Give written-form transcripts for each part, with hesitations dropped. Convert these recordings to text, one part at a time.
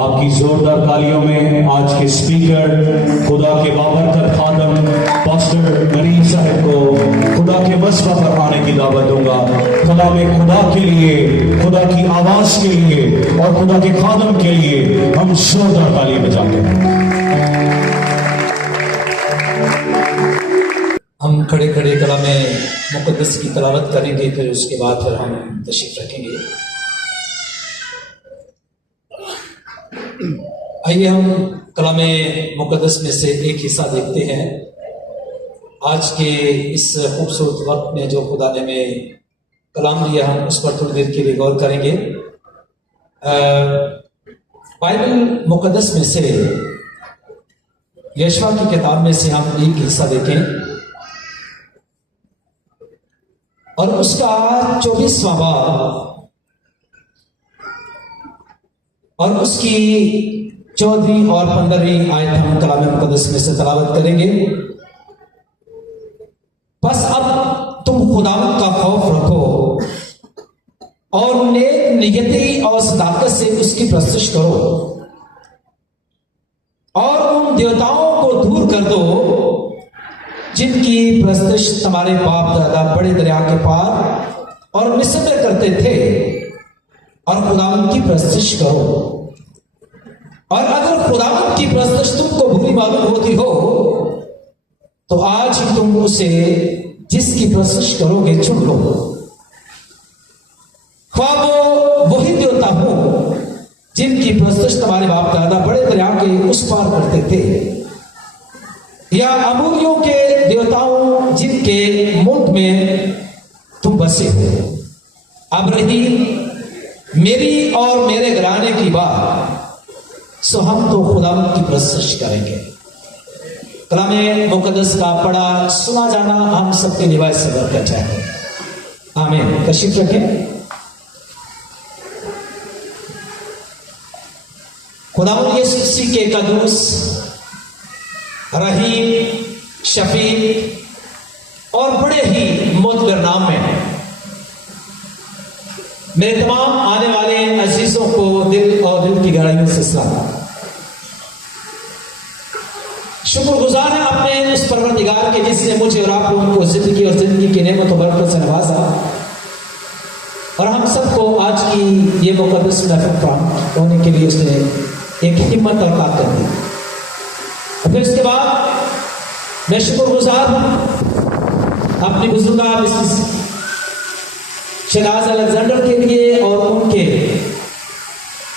آپ کی زوردار تالیوں میں آج کے اسپیکر خدا کے بابرکت خادم پاسٹر غنی صاحب کو خدا کے مصباح پر آنے کی دعوت دوں گا. خدا میں خدا کے لیے، خدا کی آواز کے لیے اور خدا کے خادم کے لیے ہم زوردار تالی بجاتے ہیں. ہم کھڑے کھڑے کلام مقدس کی تلاوت کریں گے، پھر اس کے بعد پھر ہم تشریف رکھیں گے. آئیے ہم کلام مقدس میں سے ایک حصہ دیکھتے ہیں. آج کے اس خوبصورت وقت میں جو خدا نے ہمیں کلام دیا، ہم اس پر تھوڑی دیر کے لیے غور کریں گے. بائبل مقدس میں سے یشوع کی کتاب میں سے ہم ایک حصہ دیکھیں اور اس کا 24واں باب اور اس کی 14ویں اور 15ویں آیت ہم کلام مقدس میں سے تلاوت کریں گے. بس اب تم خداوند کا خوف رکھو اور نیک نیتی اور صداقت سے اس کی پرستش کرو اور ان دیوتاؤں کو دور کر دو جن کی پرستش تمہارے باپ دادا بڑے دریا کے پار اور مصر میں کرتے تھے، اور خداوند کی پرستش کرو. اور اگر خداوند کی پرستش تم کو بری معلوم ہوتی ہو تو آج ہی تم اسے جس کی پرستش کرو گے چن لو، خواہ وہ وہی دیوتا ہو جن کی پرستش تمہارے باپ دادا بڑے دریا کے اس پار کرتے تھے، یا اموریوں کے دیوتاؤں جن کے ملک میں تم بسے ہو. اب رہی میری اور میرے گھرانے کی بات، سو ہم تو خداوند کی پرستش کریں گے. کلام مقدس کا پڑھا سنا جانا ہم سب کے لیے سے برکت ہے. آمین. تشریف رکھیں. خداوند یسوع مسیح کے قدوس، رحیم، شفیق اور بڑے ہی معتبر نام میں میرے تمام آنے والے عزیزوں کو دل اور دل کی گہرائیوں سے سلام. شکر گزار ہے اپنے اس پروردگار کے جس نے مجھے اور آپ لوگوں کو زندگی اور زندگی کی نعمت و برکت سے نوازا، اور ہم سب کو آج کی یہ مقدس محفل فراہم ہونے کے لیے اس نے ایک ہمت اور طاقت دی. اور پھر اس کے بعد میں شکر گزار ہوں اپنی بزرگاں مسز شہناز الیگزینڈر کے لیے اور ان کے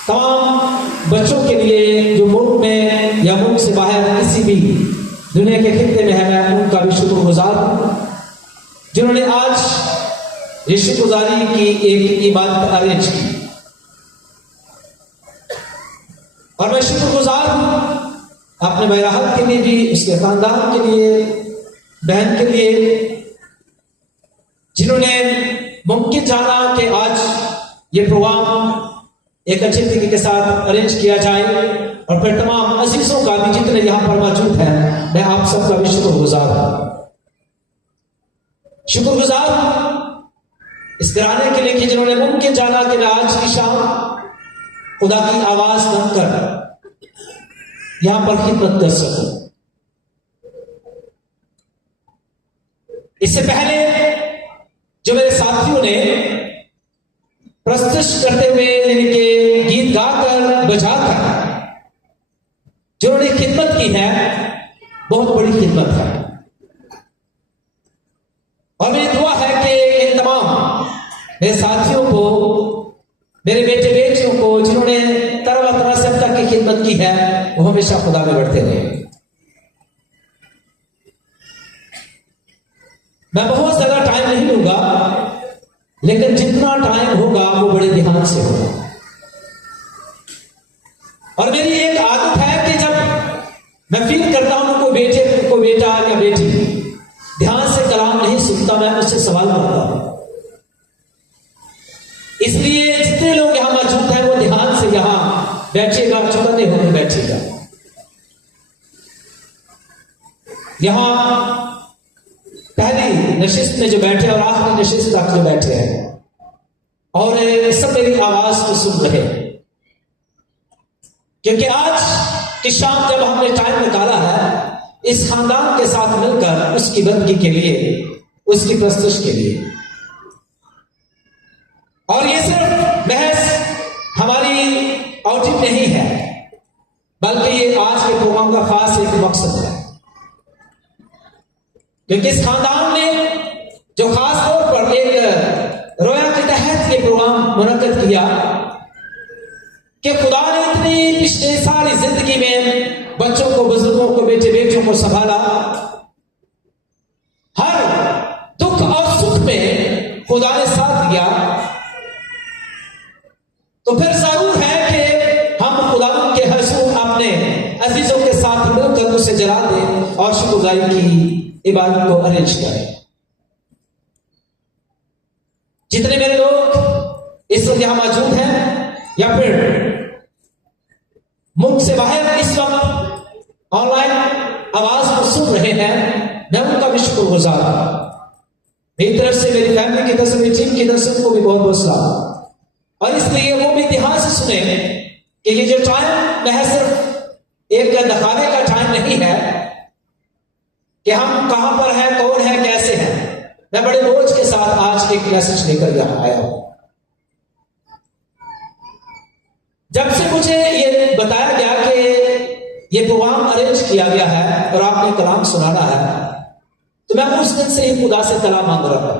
تمام بچوں کے لیے جو ملک میں یا ملک سے باہر کسی بھی دنیا کے خطے میں ہے. میں ان کا بھی شکر گزار ہوں جنہوں نے آج یہ شکر گزاری کی ایک عبادت ارینج کی. اور میں شکر گزار ہوں اپنے بھائی راحت کے لیے بھی، اس کے خاندان کے لیے، بہن کے لیے، جنہوں نے ممکن جانا کہ آج یہ پروگرام ایک اچھے طریقے کے ساتھ ارینج کیا جائے. اور پھر تمام عزیزوں کا بھی جتنے یہاں پر موجود ہیں، میں آپ سب کا بھی شکر گزار ہوں. شکر گزار ہوں اس گھرانے کے لیے کہ جنہوں نے ممکن جانا کہ میں آج کی شام خدا کی آواز بن کر یہاں پر خدمت کر سکوں. اس سے پہلے جو میرے ساتھیوں نے پرستش کرتے ہوئے یعنی کہ گیت گا کر بجا کر جنہوں نے خدمت کی ہے، بہت بڑی خدمت ہے. اور میری دعا ہے کہ ان تمام میرے ساتھیوں کو، میرے بیٹے بیٹیوں کو جنہوں نے طرح طرح سے اب تک کی خدمت کی ہے، وہ ہمیشہ خدا میں بڑھتے رہے. میں بہت زیادہ ٹائم نہیں لوں گا، لیکن جتنا ٹائم ہوگا وہ بڑے دھیان سے ہوگا. اور میری ایک عادت ہے کہ جب میں فیل کرتا ہوں کوئی بیٹا یا بیٹی دھیان سے کلام نہیں سنتا، میں اس سے سوال کرتا ہوں. اس لیے جتنے لوگ یہاں موجود ہیں وہ دھیان سے یہاں بیٹھے گا، چکتے ہوئے بیٹھے گا. یہاں پہلی نشست میں جو بیٹھے اور آخری نشست تک جو بیٹھے ہیں اور سب میری آواز کو سن رہے. کیونکہ آج کی شام جب ہم نے ٹائم نکالا ہے اس خاندان کے ساتھ مل کر اس کی بندگی کے لیے، اس کی پرستش کے لیے، اور یہ صرف محض ہماری آؤٹنگ نہیں ہے، بلکہ یہ آج کے پروگرام کا خاص ایک مقصد ہے، کیونکہ اس خاندان نے جو خاص طور پر ایک رویا کے تحت یہ پروگرام منعقد کیا کہ خدا نے اتنی پچھلے ساری زندگی میں بچوں کو، بزرگوں کو، بیٹے بیٹیوں کو سنبھالا، ہر دکھ اور سکھ میں خدا نے ساتھ دیا، تو پھر ضرور ہے کہ ہم خدا کے حضور اپنے عزیزوں کے ساتھ مل کر اسے جلا دیں اور شکرگزاری کی عبادت کو ارینج کریں۔ جتنے میرے لوگ اس وقت یہاں موجود ہیں یا پھر ملک سے باہر اس وقت آن لائن آواز کو سن رہے ہیں، میں ان کا بھی شکر گزار ہوں۔ میری طرف سے، میری فیملی کی طرف سے، میری ٹیم کی طرف سے ان کو بھی بہت بہت سلام، اور اس لیے وہ بھی دھیان سے سنیں کہ یہ جو ٹائم محض صرف ایک دکھانے کا ٹائم نہیں ہے کہ ہم کہاں پر ہیں، کون ہے، کیسے ہیں۔ میں بڑے بوجھ کے ساتھ آج ایک میسج لے کر یہاں آیا ہوں۔ جب سے مجھے یہ بتایا گیا کہ یہ پروگرام ارینج کیا گیا ہے اور آپ نے کلام سنانا ہے، تو میں اس دن سے ہی خدا سے کلام مانگ رہا تھا۔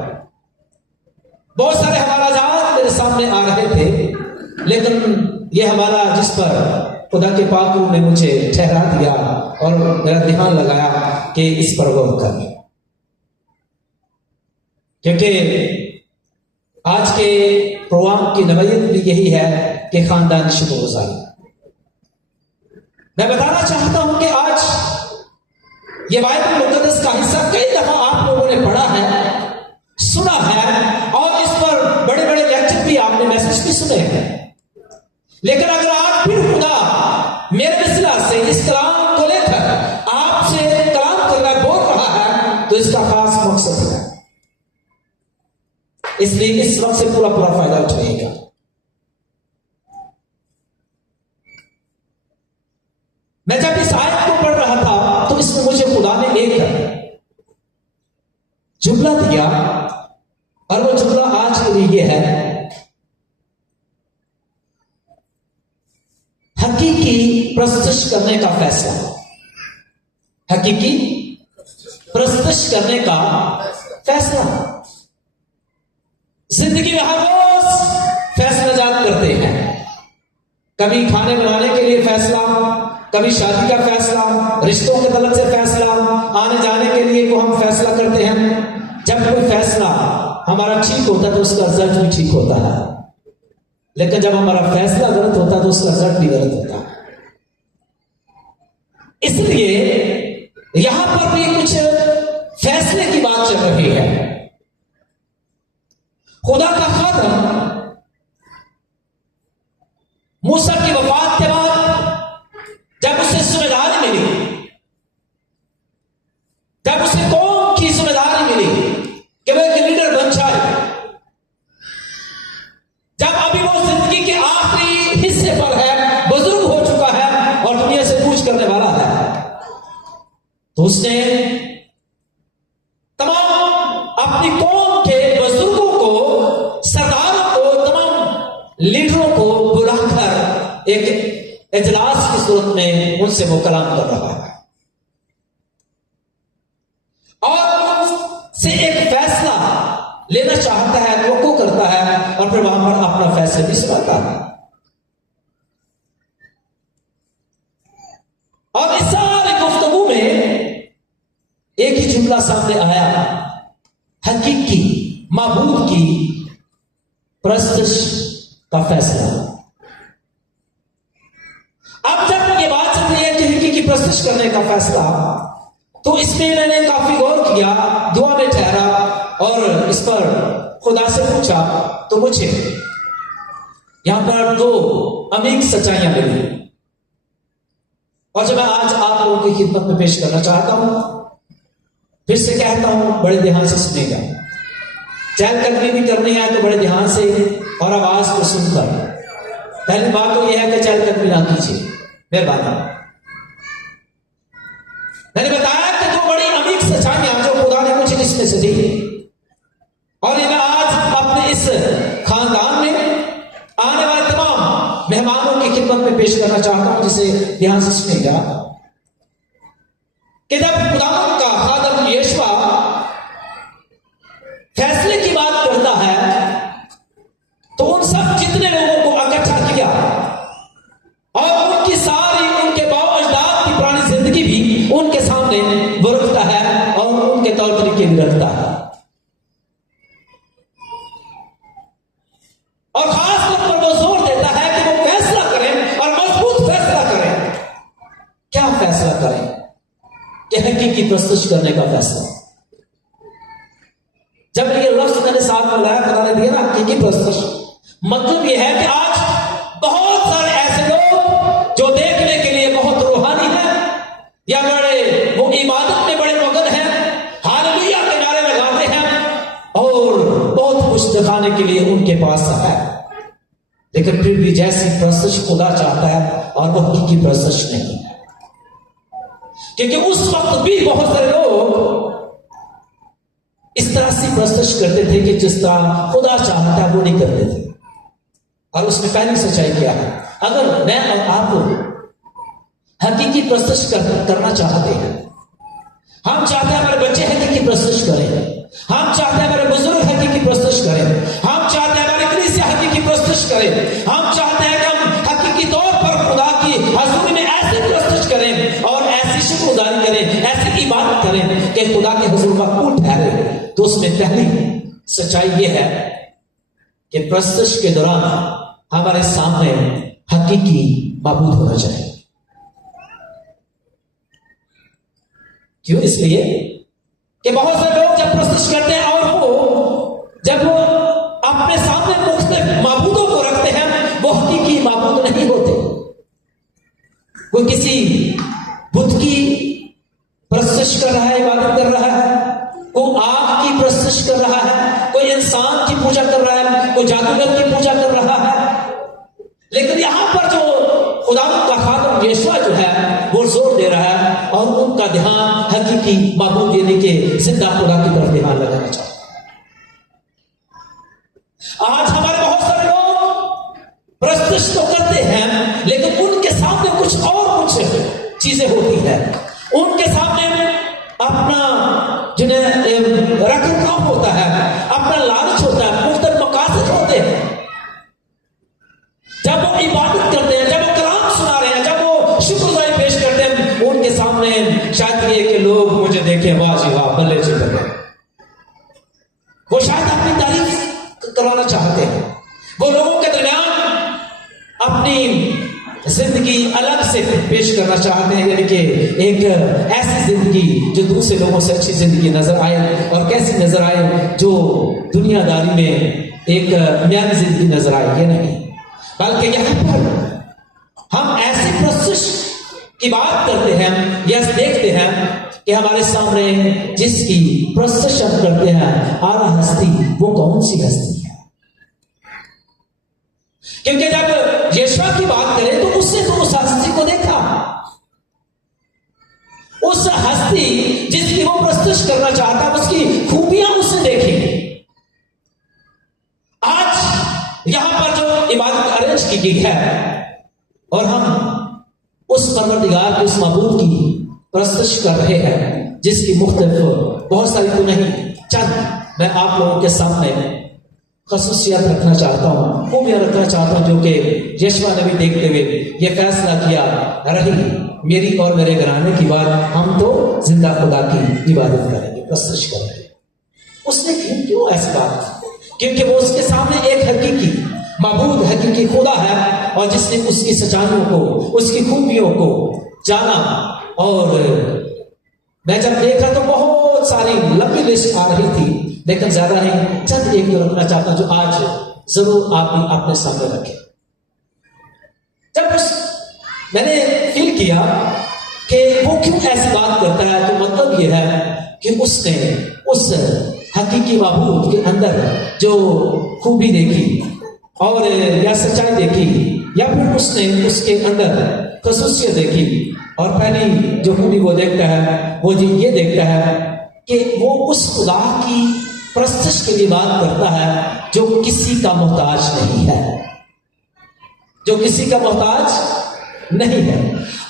بہت سارے حوالات میرے سامنے آ رہے تھے، لیکن یہ حوالہ جس پر خدا کے پاک روح نے مجھے ٹھہرا دیا اور میرا دھیان لگایا کہ اس پر غور کر، کیونکہ آج کے پروگرام کی نوعیت بھی یہی ہے کہ خاندان شکر گزاری۔ میں بتانا چاہتا ہوں کہ آج یہ بائبل مقدس کا حصہ کئی دفعہ آپ لوگوں نے پڑھا ہے، سنا ہے، اور اس پر بڑے بڑے لیکچر بھی آپ نے میسج بھی سنے ہیں، لیکن اگر آج پھر خدا میرے وسیلہ سے اس کلام کو لے کر آپ سے کلام کرنا بول رہا ہے تو اس کا خاص مقصد ہے، اس لیے اس وقت سے پورا فائدہ اٹھائیے گا۔ میں جب اس آیت کو پڑھ رہا تھا تو اس میں مجھے خدا نے ایک جملہ دیا، اور وہ جملہ آج کے لیے یہ ہے: حقیقی پرستش کرنے کا فیصلہ۔ حقیقی پرستش کرنے کا فیصلہ۔ زندگی میں ہر روز فیصلہ جات کرتے ہیں، کبھی کھانے بنانے کے لیے فیصلہ، کبھی شادی کا فیصلہ، رشتوں کے تعلق سے فیصلہ، آنے جانے کے لیے کو ہم فیصلہ کرتے ہیں۔ جب کوئی فیصلہ ہمارا ٹھیک ہوتا ہے تو اس کا رزلٹ بھی ٹھیک ہوتا ہے، لیکن جب ہمارا فیصلہ غلط ہوتا ہے تو اس کا رزلٹ بھی غلط ہوتا ہے۔ اس لیے یہاں پر بھی کچھ فیصلے کی بات چل رہی ہے۔ خدا کا خادم موسیٰ کی وفات کے بعد جب اسے ذمہ داری ملی، جب اسے قوم کی ذمہ داری ملی کہ وہ ایک لیڈر بن جائے، جب ابھی وہ زندگی کے آخری حصے پر ہے، بزرگ ہو چکا ہے اور دنیا سے کوچ کرنے والا ہے، تو اس نے تمام اپنی قوم کے بزرگوں کو، سرداروں کو، تمام لیڈروں کو بلا کر ایک اجلاس کی صورت میں ان سے وہ کلام کر رہا ہے، اور ان سے ایک فیصلہ لینا چاہتا ہے، توقع کرتا ہے، اور پھر وہاں پر اپنا فیصلہ بھی سناتا ہے۔ اور اس ساری گفتگو میں ایک ہی جملہ سامنے آیا: حقیقی معبود کی پرستش کا فیصلہ۔ اب جب یہ بات چل رہی ہے کہ حقیقی پرستش کرنے کا فیصلہ، تو اس میں میں نے کافی غور کیا، دعا میں ٹھہرا اور اس پر خدا سے پوچھا، تو مجھے یہاں پر دو عمیق سچائیاں ملی، اور جو میں آج آپ لوگوں کی خدمت میں پیش کرنا چاہتا ہوں۔ پھر سے کہتا ہوں، بڑے دھیان سے سنیں گا، چہل قدمی بھی کرنی ہے تو بڑے دھیان سے اور آواز کو سن کر۔ پہلی بات تو یہ ہے کہ چہل قدمی نہ کیجیے، मेहरबानी। मैंने बताया कि दो बड़ी अमीर सच्चाइयां जो खुदा ने मुझे इसमें से दी, और मैं आज अपने इस खानदान में आने वाले तमाम मेहमानों की खिदमत में पेश करना चाहता हूं, जिसे ध्यान से सुनेगा कि जब खुदावंद का खादम यीशुआ फैसले की बात करता है तो उन सब जितने लोगों को इकट्ठा किया और उनकी सारी उनके बाप अजदाद की पुरानी जिंदगी भी उनके सामने वो रखता है और उनके तौर तरीके भी रखता है, और खास तौर पर वो जोर देता है कि वो फैसला करें और मजबूत फैसला करें। क्या फैसला करें? कि हकीकी प्रस्तुत करने का फैसला। जब ये लफ्ज मैंने साथ में लाया, खुदा ने दिया ना हकीकी प्रस्तुत, मतलब ये है कि आज बहुत सारे ऐसे लोग जो देखने के लिए बहुत रूहानी हैं या बड़े वो इबादत में बड़े मगन हैं, हालेलुया के नारे लगाते हैं और बहुत कुछ दिखाने के लिए उनके पास है, लेकिन फिर भी जैसी प्रस्तुत खुदा चाहता है और वो हकीकी प्रस्तुत नहीं। क्योंकि उस वक्त भी बहुत सारे लोग इस तरह से प्रस्तुत करते थे कि जिस तरह खुदा चाहता है वो नहीं करते थे। और उसमें पहली सच्चाई क्या है? अगर मैं और आप हकीकी प्रस्तुत करना चाहते हैं, हम चाहते हैं हमारे बच्चे हकीकी प्रस्तुत करें, हम चाहते हैं हमारे बुजुर्ग हकीकी प्रस्तुत करें, हम चाहते हैं हमारे कलीसिया हकीकी प्रस्तुत करें, हम चाहते हैं कि हम हकीकी तौर पर खुदा की हजूरी में ऐसे प्रस्तुत करें और ऐसी शुक्रगुजारी करें, ऐसी इबादत करें कि खुदा के हुजूर का कूल ठहरे। तो उसमें पहली सच्चाई यह है कि प्रस्तुत के दौरान हमारे सामने हकीकी माबूद होना चाहिए। क्यों? इसलिए कि बहुत से लोग जब प्रस्तुत करते हैं और जब वो अपने सामने मुख्तलिफ माबूदों को रखते हैं, वो हकीकी माबूद नहीं होते। कोई किसी बुत की प्रस्तुत कर रहा है, इबादत कर रहा है, कोई आग की प्रस्तुत कर रहा है, कोई इंसान की पूजा कर रहा है, कोई जादूगर की पूजा कर रहा है। लेकिन यहां पर जो खुदावंद का खादम यीशुआ जो है वो जोर दे रहा है और उनका ध्यान हकीकी माबूद यानी कि जिंदा खुदा की तरफ ध्यान लगाना चाहता है। आज हमारे बहुत सारे लोग प्रस्तुत तो करते हैं, लेकिन उनके सामने कुछ चीजें होती है, उनके सामने अपना जिन्हें रखरखाव होता है, अपना लालच होता है, मुख्तलिफ मकासद होते हैं। जब वो इबादत करते हैं, जब वो कलाम सुना रहे हैं, जब वो शुक्रगुजारी पेश करते हैं, उनके सामने शायद ये कि लोग मुझे देखें, वाह जी वाह, बल्ले जी बल्ले। वो शायद अपनी तारीफ करवाना चाहते हैं, वो लोगों के दरमियान अपनी जिंदगी अलग से पेश करना चाहते हैं, यानी कि एक ऐसी जिंदगी जो दूसरे लोगों से अच्छी जिंदगी नजर आए, और कैसी नजर आए, जो दुनियादारी में एक म्यारी जिंदगी नजर आए। ये नहीं, बल्कि यहाँ पर हम ऐसी प्रस्तुत की बात करते हैं या देखते हैं कि हमारे सामने जिसकी प्रस्तुत हम करते हैं आला हस्ती, वो कौन सी हस्ती है? क्योंकि जब यीशुआ की बात करें तो उससे तो उस हस्ती को देखा, उस हस्ती जिसकी वो प्रस्तुत करना चाहता, उसकी खूबियां उसने देखी। आज यहां पर जो इबादत अरेंज की गई है और हम उस परवरदिगार के उस मबूद की प्रस्तुत कर रहे हैं, जिसकी मुख्तलिफ बहुत सारी तो नहीं, चंद मैं आप लोगों के सामने खसूसियत रखना चाहता हूं, खूबियां रखना चाहता हूं, जो कि यीशुआ ने भी देखते हुए यह फैसला किया, रही मेरी और मेरे घराने की बात, हम तो जिंदा खुदा की इबादत करेंगे, प्रस्तुत करेंगे। उसने क्यों ऐसी बात? क्योंकि वो उसके सामने एक हकीकी माबूद, हकीकी खुदा है, और जिसने उसकी सच्चाइयों को, उसकी खूबियों को जाना। और मैं जब देखा तो बहुत सारी लंबी लिस्ट आ रही थी, लेकिन ज्यादा नहीं, चंद एक जो रखना चाहता हूं, जो आज जरूर आप भी अपने सामने रखें। जब मैंने फील किया कि वो क्यों ऐसी बात करता है, तो मतलब यह है कि उसने उस हकीकी माबूद के अंदर जो खूबी देखी और या सच्चाई देखी, یا پھر اس نے اس کے اندر خصوصیت دیکھی، اور پہلی جو خوبی وہ دیکھتا ہے وہ یہ دیکھتا ہے کہ وہ اس خدا کی پرستش کے لیے بات کرتا ہے جو کسی کا محتاج نہیں ہے، جو کسی کا محتاج نہیں ہے۔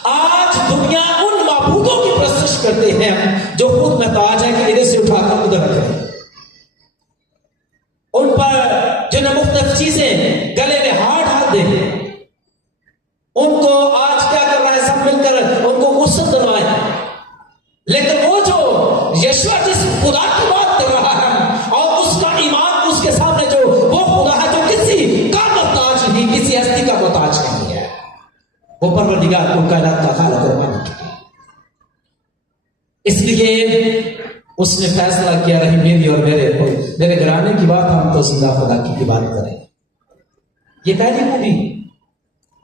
آج دنیا ان معبودوں کی پرستش کرتے ہیں جو خود محتاج ہے کہ ادھر سے اٹھا کر ادھر رکھیں، ان پر جو نہ مختلف چیزیں گلے میں ہار ڈال دیں، ان کو آج کیا کر رہا ہے، سب مل کر ان کو غسل دلوائیں، لیکن وہ جو یشوع جس خدا کی بات کر رہا ہے اور اس کا ایمان اس کے سامنے جو وہ خدا ہے جو کسی کا محتاج نہیں، کسی ہستی کا محتاج نہیں ہے، وہ پروردگار کو کائنات کا خالق اور مالک ہے۔ اس لیے اس نے فیصلہ کیا، رہی میری اور میرے گھرانے کی بات، ہم تو زندہ خدا کی بات کریں۔ یہ پہلی خوبی۔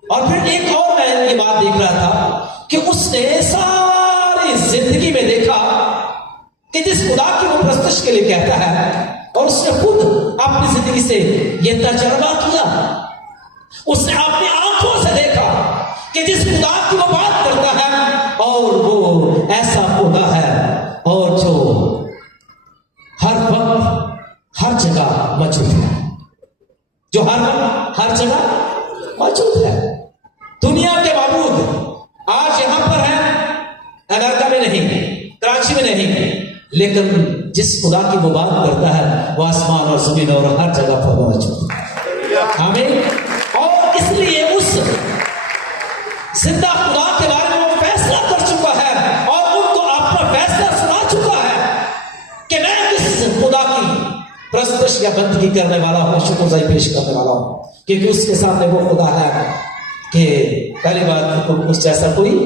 اور پھر ایک اور میں یہ بات دیکھ رہا تھا کہ اس نے ساری زندگی میں دیکھا کہ جس خدا کی وہ پرستش کے لیے کہتا ہے، اور اس نے خود اپنی زندگی سے یہ تجربہ کیا، اس نے اپنی آنکھوں سے دیکھا کہ جس خدا کی وہ بات کرتا ہے اور وہ ایسا خدا ہے اور جو ہر وقت ہر جگہ موجود ہے، جو ہر وقت ہر جگہ موجود ہے۔ دنیا کے معبود آج یہاں پر ہیں، امریکہ میں نہیں، کراچی میں نہیں، لیکن جس خدا کی وہ بات کرتا ہے وہ آسمان اور زمین اور ہر جگہ پر موجود ہے۔ آمین۔ اور اس لیے اس زندہ خدا کے بارے میں وہ فیصلہ کر چکا ہے اور ان کو اپنا فیصلہ سنا چکا ہے کہ میں کس خدا کی پرستش یا بندگی کرنے والا ہوں، شکرگزاری پیش کرنے والا ہوں، کیونکہ اس کے سامنے وہ خدا ہے کہ پہلی بات اس جیسا کوئی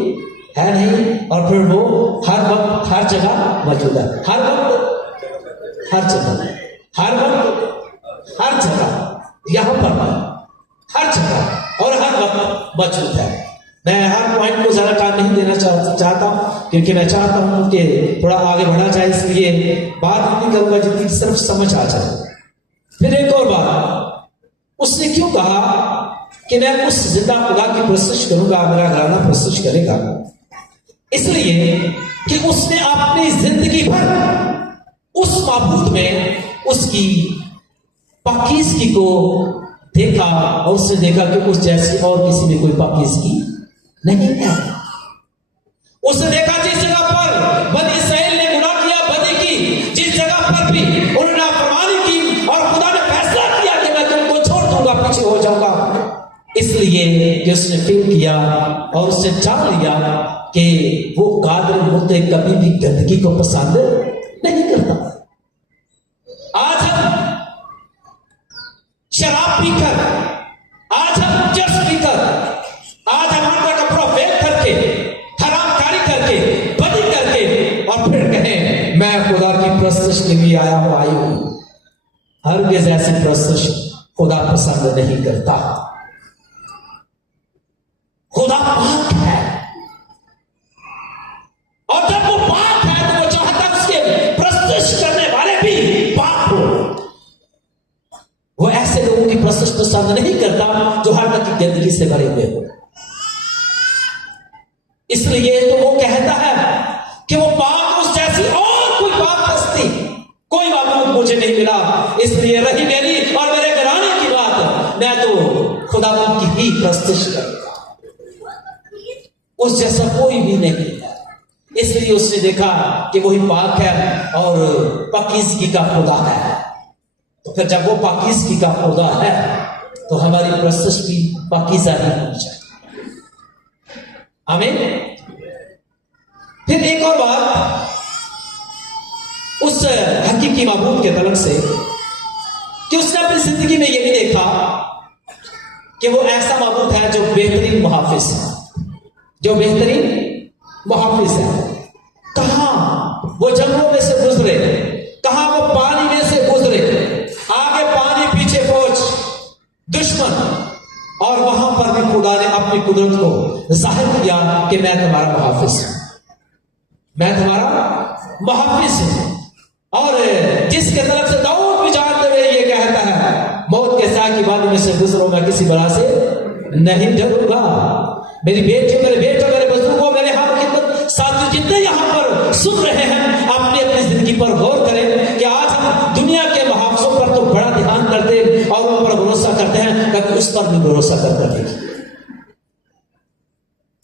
ہے نہیں، اور پھر وہ ہر وقت ہر جگہ موجود ہے، ہر وقت ہر جگہ، ہر وقت ہر جگہ، یہاں پر ہر جگہ اور ہر وقت موجود ہے۔ میں ہر پوائنٹ کو زیادہ ٹائم نہیں دینا چاہتا کیونکہ میں چاہتا ہوں کہ تھوڑا آگے بڑھا جائے، اس لیے بات نہیں کروں گا جتنی صرف سمجھ آ جائے۔ پھر ایک اور بات، اس نے کیوں کہا کہ میں اس زندہ خدا کی پرستش کروں گا، میرا گھرانہ پرستش کرے گا؟ اس لیے کہ اس نے اپنی زندگی بھر اس معبود میں اس کی پاکیزگی کو دیکھا، اور اس نے دیکھا کہ اس جیسی اور کسی میں کوئی پاکیزگی نہیں ہے۔ اس نے دیکھا جس جگہ پر بنی اسرائیل نے گناہ کیا، بدی کی، جس جگہ پر بھی انہوں نے نافرمانی کی اور خدا نے فیصلہ کیا کہ میں تم کو چھوڑ دوں گا، پیچھے ہو جاؤں گا، اس لیے کہ اس نے فیل کیا اور اس نے جان لیا کہ وہ قادر مطلق کبھی بھی گندگی کو پسند نہیں کرتا۔ آج ہم شراب پی کر، آج ہم چرس پی کر، آج ہم اپنا کپڑا پھینک کر کے، حرام کاری کر کے، بدی کر کے، اور پھر کہیں میں خدا کی پرستش کے لیے آئی ہوں۔ ہرگز ایسی پرستش خدا پسند نہیں کرتا۔ خدا پاک ہے، اور جب وہ پاک ہے تو وہ چاہتا ہے اس کے پرستش کرنے والے بھی پاک ہو۔ وہ ایسے لوگوں کی پرستش پسند نہیں کرتا جو ہر وقت کی گندگی سے بھرے ہوئے ہو۔ اس لیے تو وہ کہتا ہے کہ وہ پاک اس جیسی اور کوئی پاک ہستی، کوئی معبود مجھے نہیں ملا، اس لیے رہی میری اور میرے گھرانے کی بات، میں تو خدا کی ہی پرستش کروں گا، اس جیسا کوئی بھی نہیں ہے۔ اس لیے اس نے دیکھا کہ وہی پاک ہے اور پاکیزگی کا خدا ہے، تو پھر جب وہ پاکیزگی کا خدا ہے تو ہماری پرستش بھی پاکیزہ ہی ہونی چاہیے۔ آمین۔ پھر ایک اور بات اس حقیقی معبود کے طرف سے کہ اس نے اپنی زندگی میں یہ بھی دیکھا کہ وہ ایسا معبود ہے جو بہترین محافظ ہے، جو بہترین محافظ ہے۔ کہاں وہ جنگلوں میں سے گزرے، کہاں وہ پانی میں سے گزرے، آگے پانی پیچھے فوج دشمن، اور وہاں پر بھی خدا نے اپنی قدرت کو ظاہر کیا کہ میں تمہارا محافظ ہوں، میں تمہارا محافظ ہوں۔ اور جس کے طرف سے داؤد بھی جاتے ہوئے یہ کہتا ہے موت کے سائے کی وادی میں سے گزروں، میں کسی بلا سے नहीं डरूंगा। मेरी बेटी, मेरे बेटे, मेरे बुजुर्गों, मेरे यहाँ खिदमत साथी जितने यहाँ पर सुन रहे हैं, अपनी अपनी जिंदगी पर गौर करें कि आज हम दुनिया के मुहावजों पर तो बड़ा ध्यान करते हैं और उन पर भरोसा करते हैं, कभी उस पर भी भरोसा करते देखिए।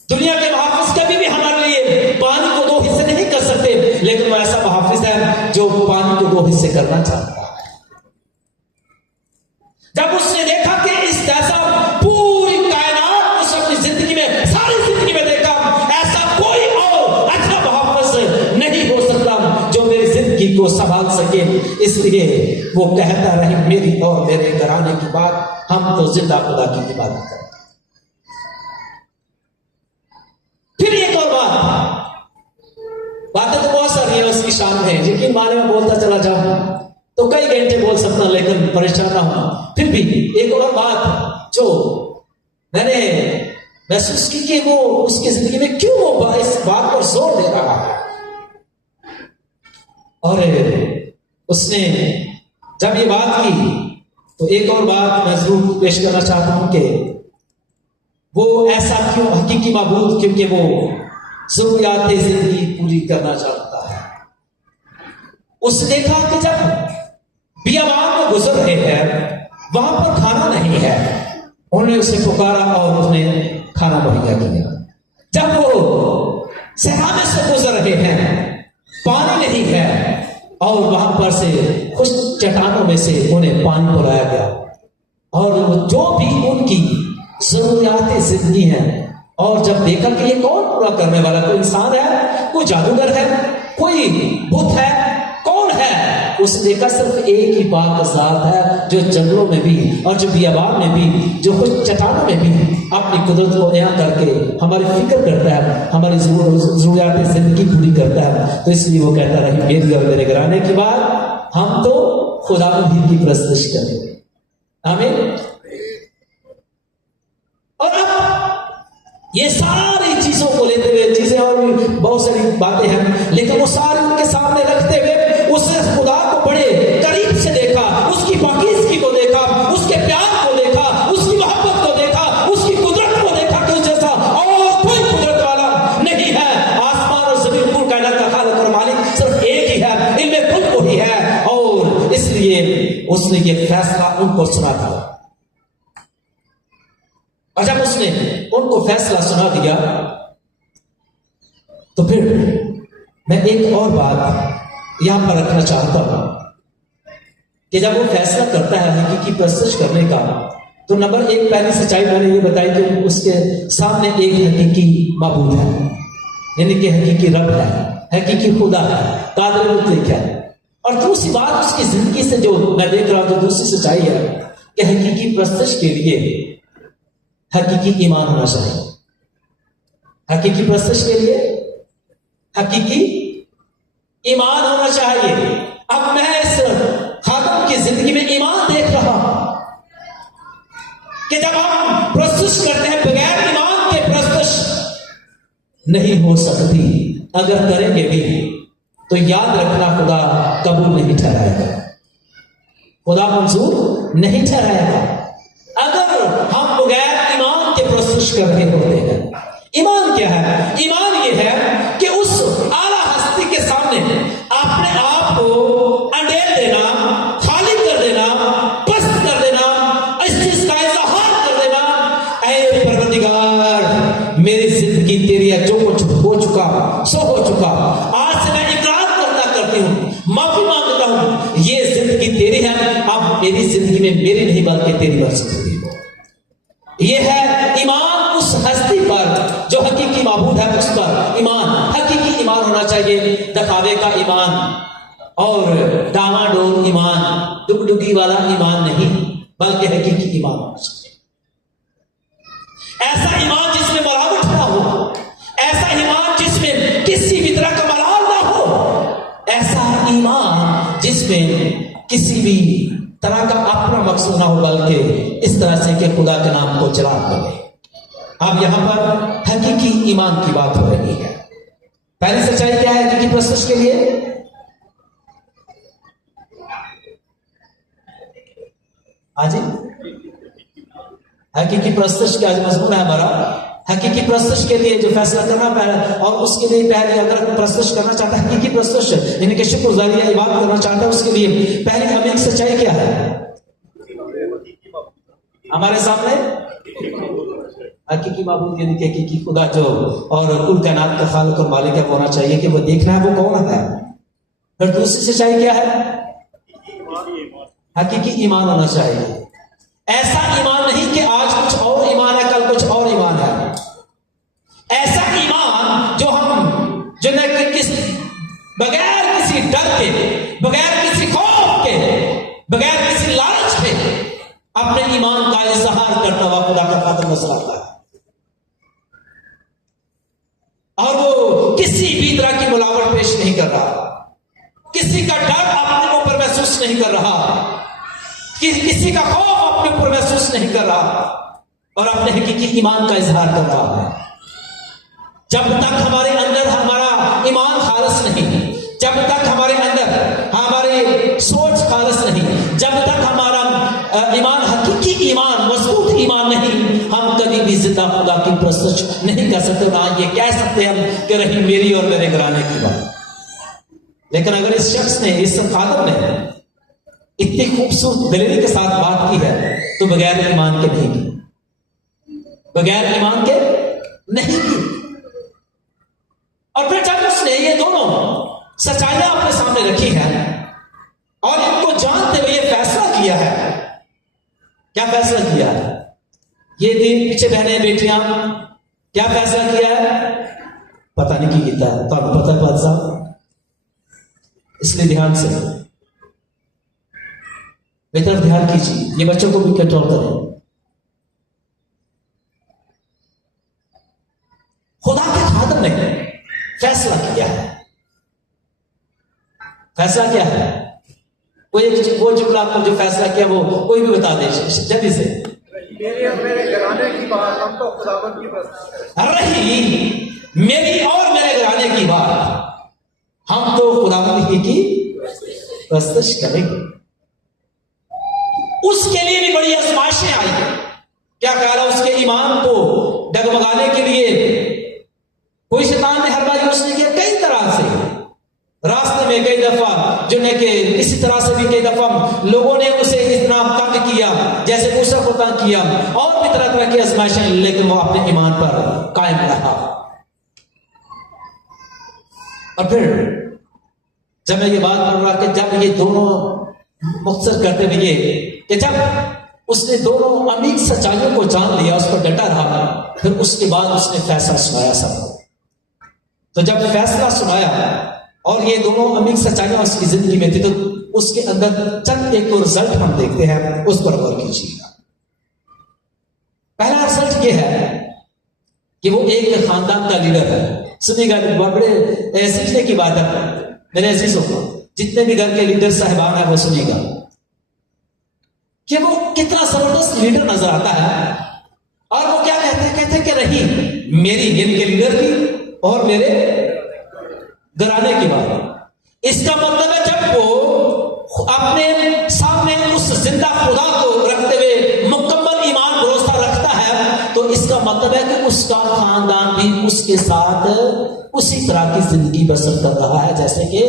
दुनिया के मुहाफिज कभी भी हमारे लिए पानी को दो हिस्से नहीं कर सकते, लेकिन वो ऐसा मुहाफिज है जो पानी को दो हिस्से करना चाहता है। जब उसने देखा कि इस जैसा पूरी कायनात उसने अपनी जिंदगी में, सारी जिंदगी में देखा, ऐसा कोई और अच्छा मुहाफिज नहीं हो सकता जो मेरी जिंदगी को संभाल सके, इसलिए वो कहता रही मेरी और मेरे घराने की बात, हम तो जिंदा खुदा की इबादत करें। फिर एक और बातें तो बहुत सारी है उसकी शान है, यकीन माने में बोलता चला जाऊं तो कई घंटे बोल सकता हूं, लेकिन परेशान ना हूं। फिर भी एक और बात जो मैंने महसूस की कि वो उसकी जिंदगी में क्यों वो इस बात पर जोर दे रहा है, और उसने जब ये बात की तो एक और बात मैं जरूर पेश करना चाहता हूं कि वो ऐसा क्यों, हकीकी माबूद क्योंकि वो जरूरियात जिंदगी पूरी करना चाहता है। उसने देखा कि जब बियाबान में गुजर रहे हैं, वहां पर खाना नहीं है, उन्होंने उसे पुकारा और उसने खाना मुहैया किया। जब वो सहरा में से गुजर रहे हैं, पानी नहीं है, और वहां पर से कुछ चट्टानों में से उन्हें पानी पिलाया गया, और जो भी उनकी जरूरियात जिंदगी है, और जब देखा कि ये कौन पूरा करने वाला, कोई इंसान है, कोई जादूगर है, कोई बुत है, कौन है, उसने देखा सिर्फ एक ही पाक ज़ात है जो जंगलों में भी और जो बियाबान में भी, जो कुछ चट्टानों में भी अपनी कुदरत को बयां करके हमारी फिक्र करता है, हमारी जरूरियात जिंदगी पूरी करता है। तो इसलिए वो कहता रही मेरी और मेरे घराने की बात, हम तो खुदा की परस्तिश करेंगे। आमीन। और अब ये सारी चीजों को लेते हुए, चीजें और भी बहुत सारी बातें हैं, लेकिन वो सारे उनके सामने रखते हुए उसने खुदा को बड़े करीब से देखा, उसकी पाकीज़गी को देखा, उसके प्यार को देखा, उसकी मोहब्बत को देखा, उसकी कुदरत को देखा कि उस जैसा और कोई कुदरत वाला नहीं है। आसमान और जमीन कुल कायनात का खालिक और मालिक सिर्फ एक ही है, इनमें खुद को ही है। और इसलिए उसने ये फैसला उनको सुना दिया, और जब उसने उनको फैसला सुना दिया तो फिर मैं एक और बात यहां पर रखना चाहता हूं कि जब वो फैसला करता है हकीकी परस्तिश करने का, तो नंबर एक पहली सच्चाई मैंने ये बताई कि उसके सामने एक हकीकी माबूद है, यानी कि हकीकी रब है, हकीकी खुदा है, कादिर मुतलक है। और दूसरी बात उसकी जिंदगी से जो मैं देख रहा हूं, जो दूसरी सच्चाई है कि हकीकी परस्तिश के लिए हकीकी ईमान होना चाहिए। हकीकी परस्तिश के लिए हकीकी ईमान होना चाहिए। अब मैं इस खातून की जिंदगी में ईमान देख रहा हूं कि जब हम परस्तिश करते हैं बगैर ईमान के परस्तिश नहीं हो सकती। अगर करेंगे भी तो याद रखना खुदा कबूल नहीं ठहराएगा, खुदा मंजूर नहीं ठहराएगा अगर हम बगैर ईमान के परस्तिश कर रहे होते हैं। ईमान क्या है? ईमान ये है कि उस आला हस्ती के सामने अपने आप को अंडेल देना, खाली कर देना, पस्त कर देना, इस चीज का इजहार कर देना, ऐ परवरदिगार मेरी जिंदगी तेरी है, जो कुछ हो चुका सो हो चुका, आज से मैं इकरार करती हूँ, माफी मांगता हूँ, ये जिंदगी तेरी है, अब मेरी जिंदगी में मेरी नहीं बल्कि तेरी मर्जी पूरी हो। ये है ईमान उस हस्ती पर जो हकीकी माबूद है, उस पर ईमान, हकीकी ईमान होना चाहिए, दिखावे का ईमान और डामाडोल ईमान, डुगडुगी वाला ईमान नहीं, बल्कि हकीकी ईमान होना चाहिए। ऐसा ईमान जिसमें मलावट ना हो, ऐसा ईमान जिसमें किसी भी तरह का मलाल ना हो, ऐसा ईमान जिसमें किसी भी तरह का अपना मकसद ना हो, बल्कि इस तरह से कि खुदा के नाम को जला लगे। अब यहां पर हकीकी ईमान की बात हो रही है। पहली सच्चाई क्या है हकीकी परस्तिश के लिए? हाजी हकीकी परस्तश का जो मजमून है हमारा, हकीकी परस्तश के लिए जो फैसला करना पहले, और उसके लिए पहले अगर परस्तश करना चाहता है, हकीकी परस्तश यानी कि शुक्रगुजारी या इबादत करना चाहता है, उसके लिए पहली अमीन सच्चाई क्या है हमारे सामने? हकीकी माबूद यानी कि हकीकी खुदा जो और कुल कायनात का खालिक और मालिक है, वो होना चाहिए कि वो देखना है वो कौन है। फिर दूसरी सच्चाई क्या है? हकीकी ईमान होना चाहिए। ऐसा ईमान नहीं कि आज कुछ और ईमान है, कल कुछ और ईमान है। ऐसा ईमान जो हम जो न किस बगैर किसी डर के, बगैर किसी खौफ के, बगैर किसी लालच के अपने ईमान का इजहार करता हुआ खुदा का खातिर नजर आता है, और वो किसी भी तरह की मिलावट पेश नहीं कर रहा, किसी का डर अपने ऊपर महसूस नहीं कर रहा, किसी का खौफ अपने ऊपर महसूस नहीं कर रहा, और अपने हकीकी ईमान का इजहार कर रहा है। जब तक हमारे अंदर हमारा ईमान खालिस नहीं, जब तक हमारे अंदर हमारी सोच खालिस नहीं, जब तक हमारा ईमान हकीकी ईमान, मजबूत ईमान नहीं, हम कभी भी जिंदा खुदा की परस्तश नहीं कर सकते, ना ये कह सकते हम कि रही मेरी और मेरे घराने की बात। लेकिन अगर इस शख्स ने, इस खादम ने इतनी खूबसूरत दलेरी के साथ बात की है, तो बगैर ईमान के नहीं की, बगैर ईमान के नहीं की। और फिर जब उसने ये दोनों सच्चाइयां अपने सामने रखी हैं और इनको जानते हुए ये फैसला किया है, क्या फैसला किया है? ये तीन पीछे बहने बेटियां क्या फैसला किया है? पता नहीं की किया है, तो आपको पता है बात साहब, इसलिए ध्यान से मेरी तरफ ध्यान कीजिए, ये बच्चों को भी कंट्रोल करें। खुदा के खादम ने फैसला किया है। फैसला क्या है? वो जुमला आपको जो फैसला किया वो कोई भी बता दे जल्दी से। मेरी और मेरे घराने की बात हम तो खुदावंद की रही मेरी और मेरे घराने की बात, हम तो खुदावंद की परस्तश करेंगे। उसके लिए भी बड़ी आजमाइशें आई। क्या कह रहा? उसके ईमान को डगमगाने के लिए कोई शैतान ने हर बार यूज नहीं किया, कई तरह से रास्ते में कई दफा जो ने के इसी तरह से भी कई दफा लोगों ने उसे इतना तंग किया जैसे मूसा को तंग किया, और भी तरह तरह की आजमाइशें, लेकिन वो अपने ईमान पर कायम रहा। और फिर जब मैं ये बात कर रहा कि जब ये दोनों मुख्तसर करते हुए ये कि जब उसने दोनों अमीर सच्चाइयों को जान लिया, उस पर डटा रहा, फिर उसके बाद उसने फैसला सुनाया सबको। तो जब फैसला सुनाया और ये दोनों अमीर सच्चाइयां उसकी जिंदगी में थी, तो उसके अंदर चंद एक तो रिजल्ट हम देखते हैं, उस पर गौर कीजिएगा। पहला रिजल्ट ये है कि वो एक खानदान का लीडर है। सुनिएगा, बड़े सीखने की बात है मेरे अजीजों को, जितने भी घर के लीडर साहिबान है वो सुनिएगा कि वो कितना जबरदस्त लीडर नजर आता है। और वो क्या कहते हैं? कहते हैं कि रही मेरी इनके लीडर की और मेरे घराने की बात। इसका मतलब है जब वो अपने सामने उस जिंदा खुदा को रखते हुए मुकम्मल ईमान भरोसा रखता है, तो इसका मतलब है कि उसका खानदान भी उसके साथ उसी तरह की जिंदगी बसर कर रहा है जैसे कि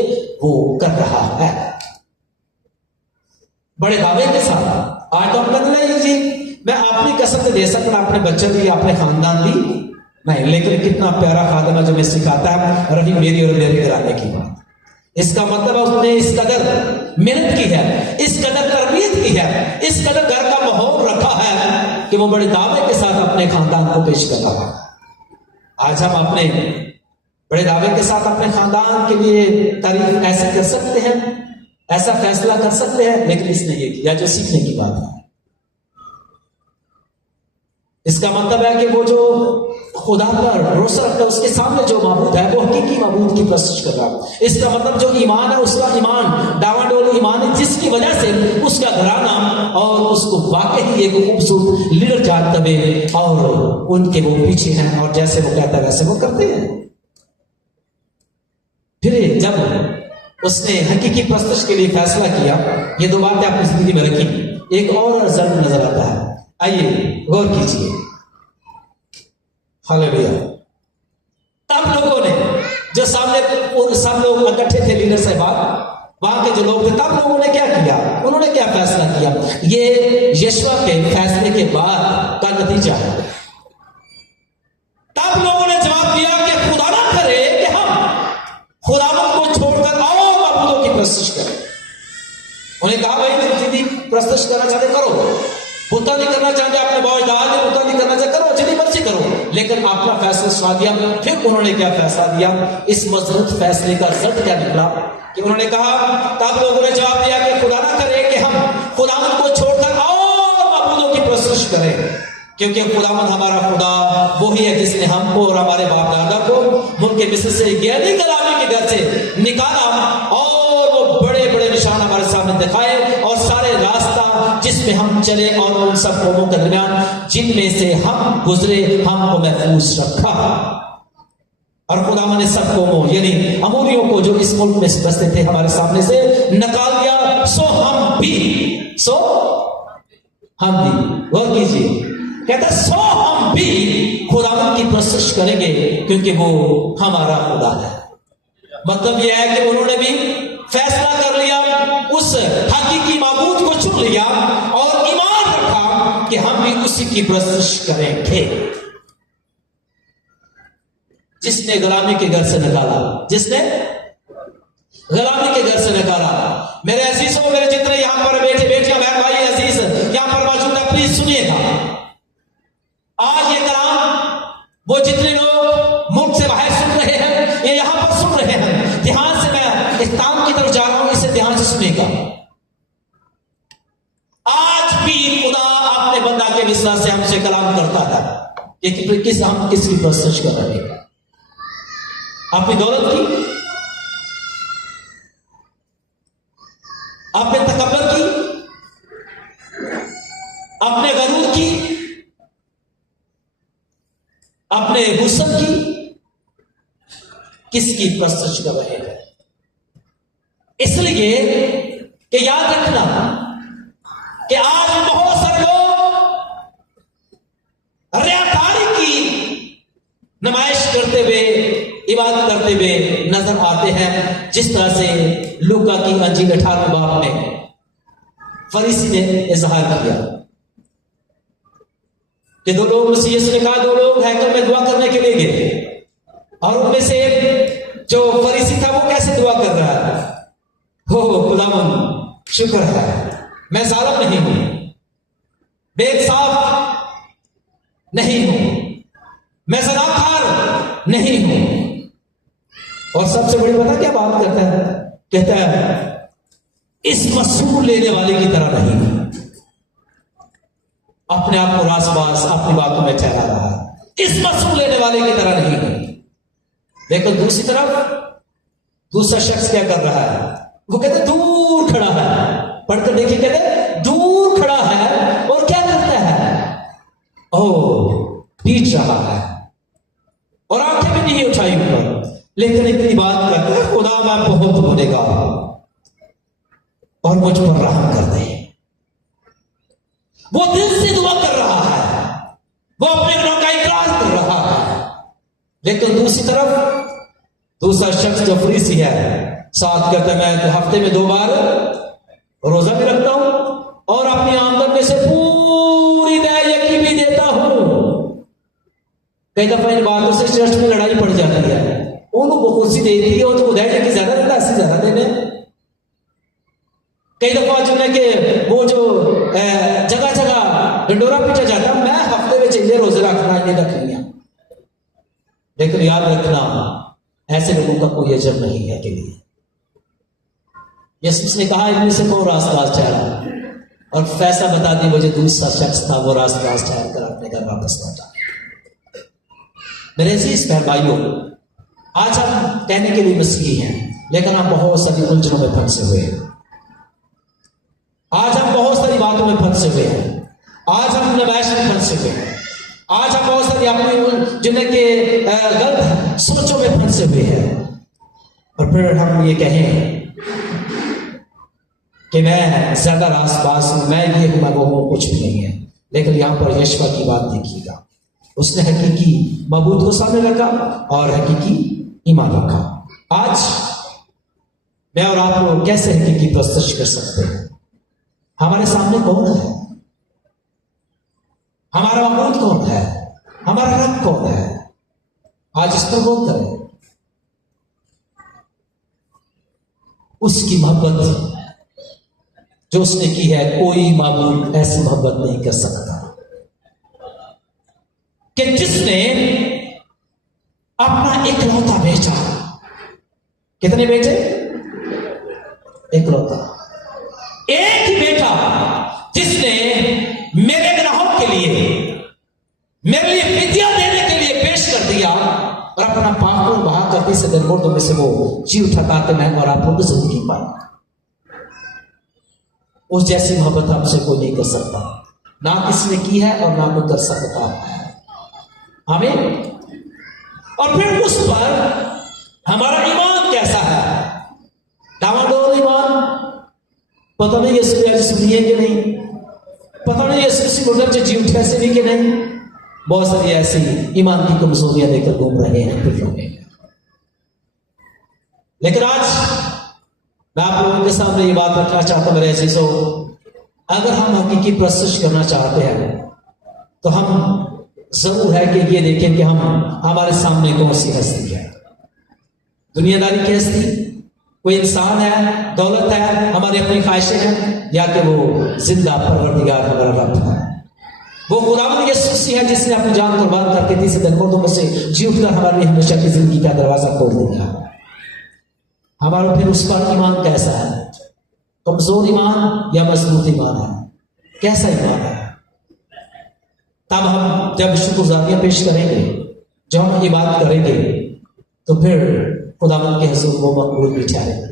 वो कर रहा है, बड़े दावे के साथ। आज तो हम कहते हैं जी मैं अपनी कसम दे सकता, अपने बच्चे भी, अपने खानदान भी नहीं, लेकिन कितना प्यारा खादम है जो मैं सिखाता है, रही मेरी और मेरे घराने की बात। इसका मतलब है उसने इस कदर मेहनत की है, इस कदर तरबियत की है, इस कदर घर का माहौल रखा है कि वो बड़े दावे के साथ अपने खानदान को पेश कर रहा है। आज हम अपने बड़े दावे के साथ अपने खानदान के लिए तारीफ ऐसे कर सकते हैं, ऐसा फैसला कर सकते हैं, लेकिन इसने ये किया जो सीखने की बात है। इसका मतलब है कि वो जो खुदा पर भरोसा रखता है, उसके सामने जो माबूद है वो हकीकी माबूद की परस्तिश कर रहा है। इसका मतलब जो ईमान है उसका ईमान डावाडोल ईमान है, जिसकी वजह से उसका घराना और उसको वाकई एक खूबसूरत लीडर जानते हुए और उनके वो पीछे हैं और जैसे वो कहता है वैसे वो करते हैं। फिर जब उसने हकीकी परस्तिश के लिए फैसला किया, ये दो बातें अपनी जिंदगी में रखी, एक और रिजल्ट नजर आता है। आइए गौर कीजिए, हालेलुया। तब लोगों ने जो सामने सब लोग इकट्ठे थे, लीडर साहब वहां के जो लोग थे, तब लोगों ने क्या किया, उन्होंने क्या फैसला किया, ये यीशुआ के फैसले के बाद का नतीजा है। तब लोगों ने जवाब दिया कि खुदा ना करे कि हम खुदावंद को छोड़कर और माबूदों की प्रस्तुत करें। उन्हें कहा भाई जितनी प्रस्तुत करना चाहते करो, बुता नहीं करना चाहते अपने बावजदार ने बुता नहीं करना चाहते करो, जितनी मर्जी करो, लेकिन अपना फैसला सुना दिया। फिर उन्होंने क्या फैसला दिया, इस मजबूत फैसले का रिजल्ट क्या निकला कि उन्होंने कहा, तब लोगों ने जवाब दिया कि खुदा ना करे कि हम खुदावंद को छोड़कर और माबूदों की प्रस्तुत करें, क्योंकि खुदावंद हमारा खुदा वही है जिसने हमको और हमारे बाप दादा को मुल्क मिस्र से गैरी गुलामी के घर से निकाला और वो बड़े बड़े निशान हमारे सामने दिखाए और सारे रास्ता जिसमें हम चले और उन सब कौमों के दरमियान जिनमें से हम गुजरे हमको महफूज रखा। और खुदावंद ने सब कौमों यानी अमोरियों को जो इस मुल्क में बसते थे हमारे सामने से निकाल दिया। सो हम भी गौर कीजिए, कहता सो हम भी खुदावंद की प्रशंसा करेंगे क्योंकि वो हमारा खुदा है। मतलब यह है कि उन्होंने भी फैसला कर लिया, उस हकीकी माबूद को चुन लिया और ईमान रखा कि हम भी उसी की प्रशंसा करेंगे जिसने गुलामी के घर से निकाला, जिसने गुलामी के घर से निकाला। मेरे अजीजों, मेरे जितने यहां पर बैठे बेटियां बहन भाई अजीज यहां पर मौजूद है, प्लीज सुनिएगा। आज ये कलाम वो जितने लोग मुल्क से बाहर सुन रहे हैं, ये यहां पर सुन रहे हैं, ध्यान से मैं इख्तिताम की तरफ जा रहा हूं, इसे ध्यान से सुनिएगा। आज भी खुदा अपने बंदा के विश्वास से हमसे कलाम करता है कि हम किसकी प्रशंसा कर रहे हैं, अपनी दौलत की, अपने तकब्बुर की, अपने गरूर की, अपने हुस्न की, किसकी प्रशंसा कर रहे हैं। इसलिए कि याद रखना कि आज बहुत सारे लोग रियाकारी की नुमाइश करते हुए, इबादत करते हुए नजर आते हैं, जिस तरह से लूका की अंजील 18वें बाब में फरीसी ने इजहार किया कि दो लोग ने कहा, दो लोग हैकल में दुआ करने के लिए गए और उनमें से जो फरीसी था वो कैसे दुआ कर रहा है, हो खुदावंद शुक्र है मैं जालिम नहीं हूं, बेइंसाफ नहीं हूं, मैं ज़नाकार नहीं हूं। और सबसे बड़ी पता क्या बात करता है, कहता है इस मसूल लेने वाले की तरह नहीं, अपने आप को रासबास अपनी बातों में ठहरा रहा है, इस मसूल लेने वाले की तरह नहीं है। देखो दूसरी तरफ दूसरा शख्स क्या कर रहा है, वो कहते दूर खड़ा है, पढ़कर देखिए, कहते दूर खड़ा है और क्या करता है, पीट रहा है और आंखें भी नहीं उठाई ऊपर, लेकिन इतनी बात करता है, खुदा मैं बहुत गुनहगार और मुझ पर रहम कर दे। वो दिल से दुआ कर रहा है, वो अपने गुनाह का इकरार कर रहा है। लेकिन दूसरी तरफ दूसरा शख्स जो फरीसी है साथ करता है, मैं हफ्ते में 2 बार रोजा भी रखता हूं और अपनी आमदन में से पूरी यकी भी देता हूं। कई दफा इन बातों से चर्च में लड़ाई पड़ जाती है, उनको कुर्सी दे दी है तो उदय की ज्यादा देता, ऐसे ज्यादा देने। कई दफा जो है कि वो जो जगह जगह डंडोरा पीटा जाता, मैं हफ्ते में चलिए रोजे रखना नहीं रखनी है। लेकिन याद रखना ऐसे लोगों का कोई अजर नहीं है के लिए। यीशु ने कहा इनमें से कौन रास्ता ठहरा, और फैसला बता दी वो जो दूसरा शख्स था वो रास्ता ठहर कर अपने घर वापस लौटा। मेरे अजीज भाइयों, आज हम कहने के लिए मसीही हैं, लेकिन हम बहुत सारी उलझनों में फंसे हुए हैं, आज हम बहुत सारी बातों में फंसे हुए हैं, आज हम नमाइश में फंसे हुए हैं, आज हम बहुत सारी अपनी जिन्हें के गलत सोचों में फंसे हुए हैं। और फिर हम ये कहें कि मैं ज्यादा रासबास हूं, मैं ये हूं, मैं वो हूं, कुछ भी नहीं है। लेकिन यहां पर यशवा की बात देखिएगा, उसने हकीकी मबूद को सामने रखा और हकीकी ईमान रखा। आज मैं और आप लोग कैसे हकीकी प्रस्तुत कर सकते हैं? हमारे सामने कौन है? हमारा मबूद कौन है? हमारा रब कौन है? आज इस पर गौर करें। उसकी मोहब्बत जो उसने की है, कोई माबूद ऐसी मोहब्बत नहीं कर सकता कि जिसने अपना इकलौता बेचा। कितने बेचे? इकलौता, एक ही बेटा, जिसने मेरे गुनाहों के लिए, मेरे लिए फिदिया देने के लिए पेश कर दिया और अपना पाखून बहा करती से दिन मुर्दों में से वो जी उठा ताकि मैं और आप लोग जिंदगी पाए। उस जैसी मोहब्बत हमसे कोई नहीं कर सकता, ना किसी ने की है और ना कोई कर सकता है। आमीन। और फिर उस पर हमारा ईमान कैसा है? डामाडोल ईमान, पता नहीं यीशु सुनिए कि नहीं, पता नहीं यीशु मुर्दों से जी उठे से नहीं कि नहीं। बहुत सारी ऐसी ईमान की कमजोरियां लेकर घूम रहे हैं फिर लोग। लेकिन आज मैं आप लोगों के सामने ये बात रखना चाहता हूं मेरे अजीजों, अगर हम हकीकी प्रस्तुत करना चाहते हैं तो हम जरूर है कि ये देखें कि हम हमारे सामने कौन सी हस्ती है। दुनियादारी की हस्ती, कोई इंसान है, दौलत है, हमारी अपनी ख्वाहिशें हैं, या कि वो जिंदा परवरदिगार हमारा रब है। वो खुदावंद यीशु मसीह है जिसने अपनी जान कुर्बान करके तीसरे दिन मुर्दों में से जी उठकर हमारे लिए हमेशा की जिंदगी का दरवाजा खोल दिया। हमारा फिर उस पर ईमान कैसा है? कमजोर ईमान या मजबूत ईमान है? कैसा ईमान है? तब हम जब शुक्रगुजारियां पेश करेंगे, जब हम इबादत करेंगे, तो फिर खुदावंद के हुजूर वो मकबूल भी ठहरेंगे।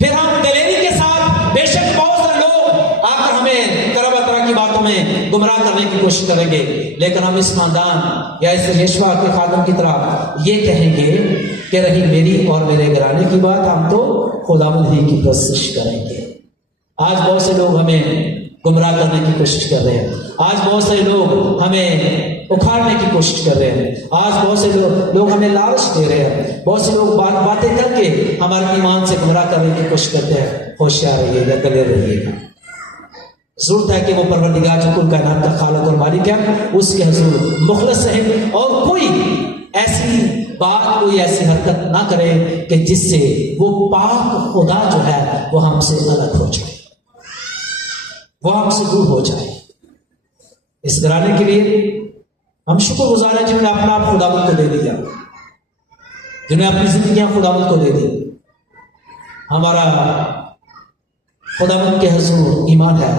फिर हम दलेरी के साथ, बेशक बहुत सारे लोग आकर हमें तरह तरह की बातों में गुमराह करने की कोशिश करेंगे, लेकिन हम इस खानदान या इस यशवा के खादम की तरह ये कहेंगे कि रही मेरी और मेरे घराने की बात, हम तो खुदावंद ही की प्रस्तुत करेंगे। आज बहुत से लोग हमें गुमराह करने की कोशिश कर रहे हैं, आज बहुत से लोग हमें उखाड़ने की कोशिश कर रहे हैं, आज बहुत से लोग हमें लालच दे रहे हैं, बहुत से लोग बातें करके हमारे ईमान से गुमराह करने की कोशिश करते हैं। होशियार रहिएगा, दलेर रहिएगा। जरूरत है कि वो परवरदिगार जो कुल कायनात का खालिक और मालिक है, उसके हुजूर मुखलस रहे और कोई ऐसी बात, कोई ऐसी हरकत ना करे कि जिससे वो पाक खुदा जो है वो हमसे अलग हो जाए, वो हमसे दूर हो जाए। इस घराने के लिए हम शुक्रगुजार हैं जिन्होंने अपना आप खुदावंद को दे दिया, जिन्होंने अपनी जिंदगियां खुदावंद को दे दी। हमारा खुदावंद के हुजूर ईमान है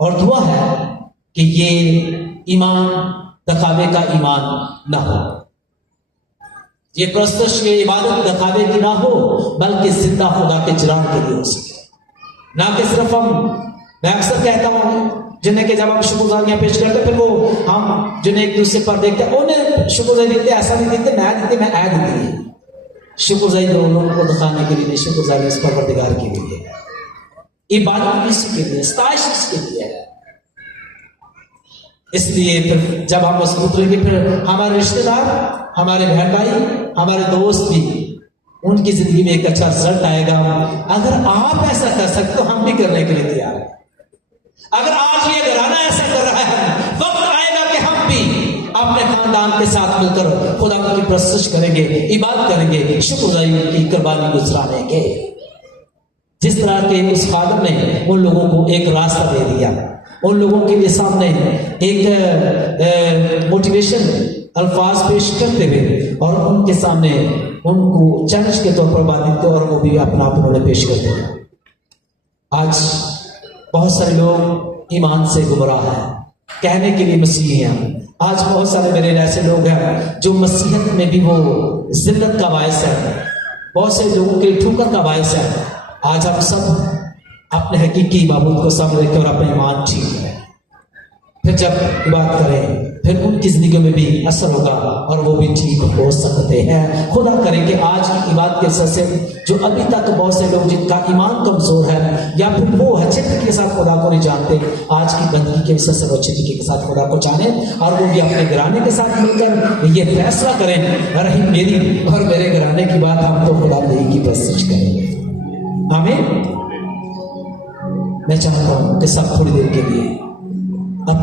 और दुआ है कि ये ईमान दखावे का ईमान ना हो, ये प्रस्तुत, ये इबादत दखावे की ना हो, बल्कि जिंदा खुदा के जलाल के लिए हो सके। ना कि सिर्फ मैं अक्सर कहता हूं जिन्हें कि जब हम शुक्रगुजारियां पेश करते फिर वो हम जिन्हें एक दूसरे पर देखते हैं, उन्हें शुक्रगुजारी देते, ऐसा नहीं देते मैं ऐ देती। शुक्रगुजारी लोगों को दिखाने के लिए नहीं, शुक्रगुजारी इस परवरदिगार के लिए है, इबादत किसी के लिए, स्ताइश किसके लिए है। इसलिए फिर जब हम मजबूत रहेंगे, फिर हमारे रिश्तेदार, हमारे बहन भाई, हमारे दोस्त भी, उनकी जिंदगी में एक अच्छा रिजल्ट आएगा। अगर आप ऐसा कर सकते तो हम भी करने के लिए तैयार हैं। अगर आज ये घराना ऐसा कर रहा है, वक्त आएगा कि हम भी अपने खानदान के साथ मिलकर खुदा की प्रस्तुत करेंगे, इबादत करेंगे, शुक्रगुजारी की कुर्बानी गुजराने के। जिस तरह के उस खादम ने उन लोगों को एक रास्ता दे दिया, उन लोगों के लिए सामने एक मोटिवेशन अल्फाज पेश करते हुए और उनके सामने उनको चैलेंज के तौर पर बात और वो भी अपना आप उन्होंने पेश कर दिया। आज बहुत सारे लोग ईमान से गुमराह हैं, कहने के लिए मसीही हैं। आज बहुत सारे मेरे ऐसे लोग हैं जो मसीहत में भी वो जिल्लत का बायस है, बहुत से लोगों के ठुकर का बायस है। आज हम सब अपने हकीकी माबूद को सामने रखें और अपने ईमान ठीक करें, फिर जब बात करें پھر ان کی زندگی میں بھی اثر ہوگا اور وہ بھی ٹھیک ہو سکتے ہیں۔ خدا کرے کہ آج کی عبادت کے سلسلے میں جو ابھی تک بہت سے لوگ جن کا ایمان کمزور ہے یا پھر وہ اچھے طریقے کے ساتھ خدا کو نہیں جانتے، آج کی بندگی کے سلسلے میں اچھے طریقے کے ساتھ خدا کو جانیں اور وہ بھی اپنے گھرانے کے ساتھ مل کر یہ فیصلہ کریں، رہی میری اور میرے گھرانے کی بات، ہم تو خدا دہی کی پرستش کریں گے۔ آمین۔ میں چاہتا ہوں کہ سب تھوڑی دیر کے لیے